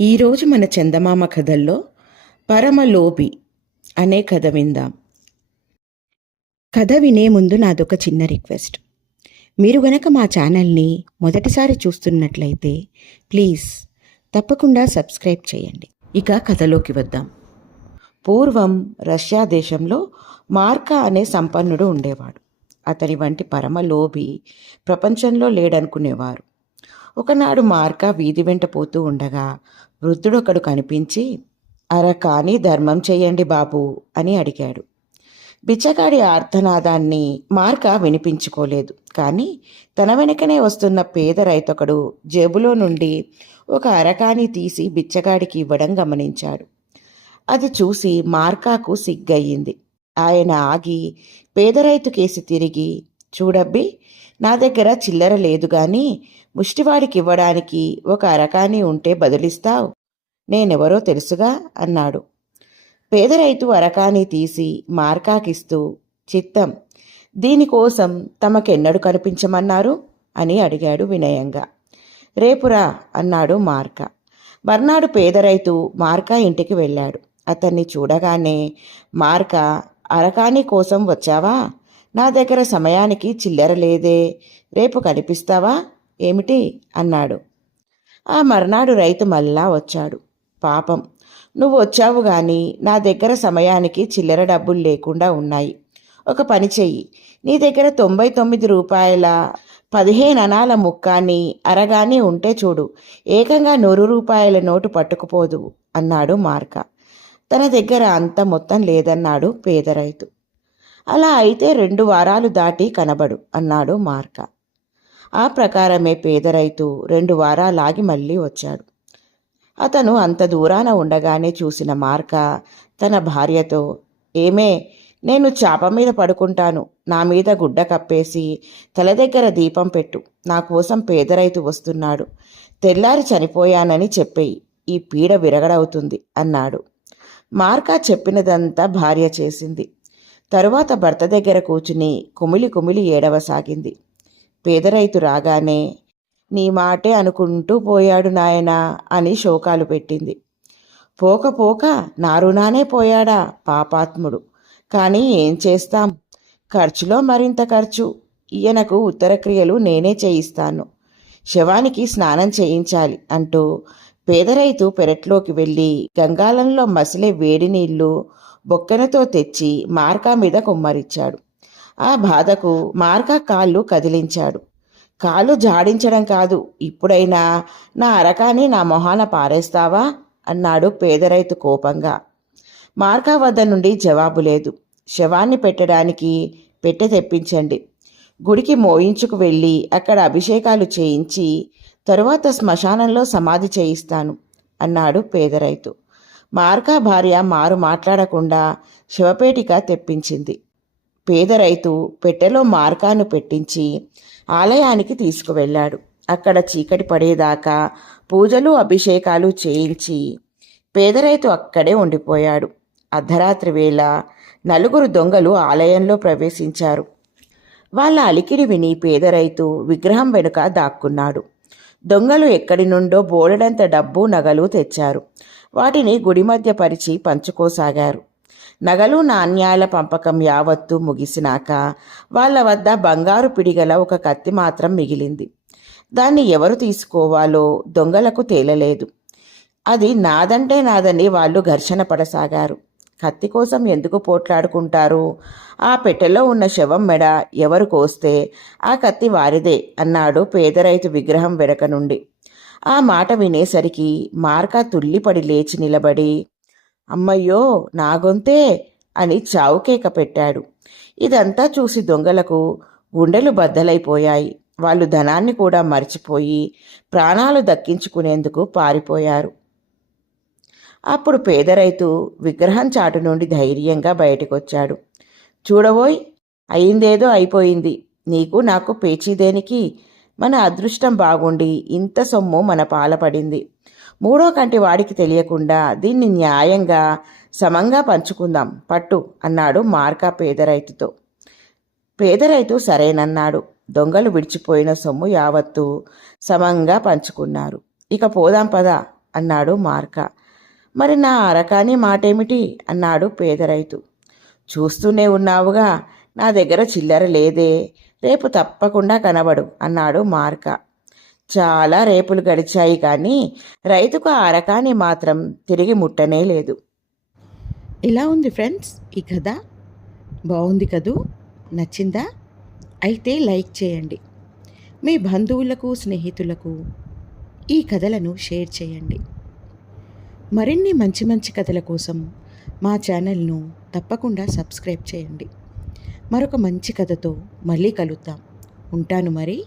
ఈరోజు మన చందమామ కథల్లో పరమలోభి అనే కథ విందాం. కథ వినే ముందు నాదొక చిన్న రిక్వెస్ట్. మీరు గనక మా ఛానల్ని మొదటిసారి చూస్తున్నట్లయితే ప్లీజ్ తప్పకుండా సబ్స్క్రైబ్ చేయండి. ఇక కథలోకి వద్దాం. పూర్వం రష్యా దేశంలో మార్కా అనే సంపన్నుడు ఉండేవాడు. అతని వంటి పరమలోభి ప్రపంచంలో లేడనుకునేవారు. ఒకనాడు మార్క వీధి వెంట పోతూ ఉండగా వృద్ధుడొకడు కనిపించి అర కాని ధర్మం చెయ్యండి బాబు అని అడిగాడు. బిచ్చగాడి ఆర్తనాదాన్ని మార్క వినిపించుకోలేదు. కానీ తన వెనకనే వస్తున్న పేద రైతొకడు జేబులో నుండి ఒక అరకాని తీసి బిచ్చగాడికి ఇవ్వడం గమనించాడు. అది చూసి మార్కాకు సిగ్గయ్యింది. ఆయన ఆగి పేద రైతు కేసి తిరిగి చూడబ్బి నా దగ్గర చిల్లర లేదు గాని ముష్టివాడికి ఇవ్వడానికి ఒక అరకాని ఉంటే బదులిస్తావు? నేనెవరో తెలుసుగా? అన్నాడు. పేద రైతు అరకాని తీసి మార్కాకిస్తూ చిత్తం దీనికోసం తమకెన్నడు కనిపించమన్నారు? అని అడిగాడు వినయంగా. రేపురా అన్నాడు మార్క. మర్నాడు పేద రైతు మార్కా ఇంటికి వెళ్ళాడు. అతన్ని చూడగానే మార్క అరకాని కోసం వచ్చావా? నా దగ్గర సమయానికి చిల్లర లేదే రేపు కనిపిస్తావా? ఏమిటి? అన్నాడు. ఆ మర్నాడు రైతు మళ్ళా వచ్చాడు. పాపం నువ్వు వచ్చావు గాని నా దగ్గర సమయానికి చిల్లర డబ్బులు లేకుండా ఉన్నాయి. ఒక పని చెయ్యి. నీ దగ్గర తొంభై తొమ్మిది రూపాయల పదిహేను అనాల ముక్కాని అరగాని ఉంటే చూడు. ఏకంగా నూరు రూపాయల నోటు పట్టుకుపోదు అన్నాడు మార్క. తన దగ్గర అంత మొత్తం లేదన్నాడు పేద రైతు. అలా అయితే రెండు వారాలు దాటి కనబడు అన్నాడు మార్క. ఆ ప్రకారమే పేద రైతు రెండు వారాలాగి మళ్ళీ వచ్చాడు. అతను అంత దూరాన ఉండగానే చూసిన మార్క తన భార్యతో ఏమే నేను చాప మీద పడుకుంటాను. నా మీద గుడ్డ కప్పేసి తల దగ్గర దీపం పెట్టు. నా కోసం పేద రైతు వస్తున్నాడు. తెల్లారి చనిపోయానని చెప్పేయి. ఈ పీడ విరగడవుతుంది అన్నాడు. మార్కా చెప్పినదంతా భార్య చేసింది. తరువాత భర్త దగ్గర కూర్చుని కుమిలి కుమిలి ఏడవసాగింది. పేద రైతు రాగానే నీ మాటే అనుకుంటూ పోయాడు నాయనా అని శోకాలు పెట్టింది. పోక పోక నా రుణానే పోయాడా పాపాత్ముడు. కానీ ఏం చేస్తాం? ఖర్చులో మరింత ఖర్చు. ఈయనకు ఉత్తరక్రియలు నేనే చేయిస్తాను. శవానికి స్నానం చేయించాలి అంటూ పేదరైతు పెరట్లోకి వెళ్ళి గంగాలంలో మసిలే వేడి నీళ్ళు బొక్కెనతో తెచ్చి మార్కా మీద కుమ్మరిచ్చాడు. ఆ బాధకు మార్కా కాళ్ళు కదిలించాడు. కాళ్ళు జాడించడం కాదు ఇప్పుడైనా నా అరకాని నా మొహాన పారేస్తావా? అన్నాడు పేదరైతు కోపంగా. మార్కా వద్ద నుండి జవాబు లేదు. శవాన్ని పెట్టడానికి పెట్టె తెప్పించండి. గుడికి మోయించుకు వెళ్ళి అక్కడ అభిషేకాలు చేయించి తరువాత శ్మశానంలో సమాధి చేయిస్తాను అన్నాడు పేదరైతు మార్కా భార్య మారు మాట్లాడకుండా శివపేటిక తెప్పించింది. పేద రైతు పెట్టెలో మార్కాను పెట్టించి ఆలయానికి తీసుకువెళ్ళాడు. అక్కడ చీకటి పడేదాకా పూజలు అభిషేకాలు చేయించి పేదరైతు అక్కడే ఉండిపోయాడు. అర్ధరాత్రి వేళ నలుగురు దొంగలు ఆలయంలో ప్రవేశించారు. వాళ్ళ అలికిడి విని పేదరైతు విగ్రహం వెనుక దాక్కున్నాడు. దొంగలు ఎక్కడి నుండో బోలెడంత డబ్బు నగలు తెచ్చారు. వాటిని గుడి మధ్య పరిచి పంచుకోసాగారు. నగలు నాణ్యాల పంపకం యావత్తు ముగిసినాక వాళ్ళ వద్ద బంగారు పిడిగల ఒక కత్తి మాత్రం మిగిలింది. దాన్ని ఎవరు తీసుకోవాలో దొంగలకు తేలలేదు. అది నాదంటే నాదని వాళ్ళు ఘర్షణ పడసాగారు. కత్తి కోసం ఎందుకు పోట్లాడుకుంటారు? ఆ పెట్టెలో ఉన్న శవం మెడ ఎవరు కోస్తే ఆ కత్తి వారిదే అన్నాడు పేదరైతు విగ్రహం వెనక నుండి. ఆ మాట వినేసరికి మార్క తుల్లిపడి లేచి నిలబడి అమ్మయ్యో నా గొంతే అని చావుకేక పెట్టాడు. ఇదంతా చూసి దొంగలకు గుండెలు బద్దలైపోయాయి. వాళ్ళు ధనాన్ని కూడా మర్చిపోయి ప్రాణాలు దక్కించుకునేందుకు పారిపోయారు. అప్పుడు పేదరైతు విగ్రహం చాటు నుండి ధైర్యంగా బయటకొచ్చాడు. చూడబోయ్ అయిందేదో అయిపోయింది. నీకు నాకు పేచీదేనికి మన అదృష్టం బాగుండి ఇంత సొమ్ము మన పాలపడింది మూడో కంటి వాడికి తెలియకుండా దీన్ని న్యాయంగా సమంగా పంచుకుందాం. పట్టు అన్నాడు మార్కా పేదరైతుతో. పేదరైతు సరేనన్నాడు. దొంగలు విడిచిపోయిన సొమ్ము యావత్తు సమంగా పంచుకున్నారు. ఇక పోదాం పద అన్నాడు మార్కా. మరి నా అరకాని మాటేమిటి? అన్నాడు పేద రైతు చూస్తూనే ఉన్నావుగా. నా దగ్గర చిల్లర లేదే. రేపు తప్పకుండా కనబడు అన్నాడు మార్క. చాలా రేపులు గడిచాయి కానీ రైతుకు ఆ అరకాని మాత్రం తిరిగి ముట్టనే లేదు. ఇలా ఉంది ఫ్రెండ్స్ ఈ కథ. బాగుంది కదూ? నచ్చిందా? అయితే లైక్ చేయండి. మీ బంధువులకు స్నేహితులకు ఈ కథలను షేర్ చేయండి. మరిన్ని మంచి మంచి కథల కోసం మా ఛానల్ను తప్పకుండా సబ్స్క్రైబ్ చేయండి. మరొక మంచి కథతో మళ్ళీ కలుద్దాం. ఉంటాను మరి.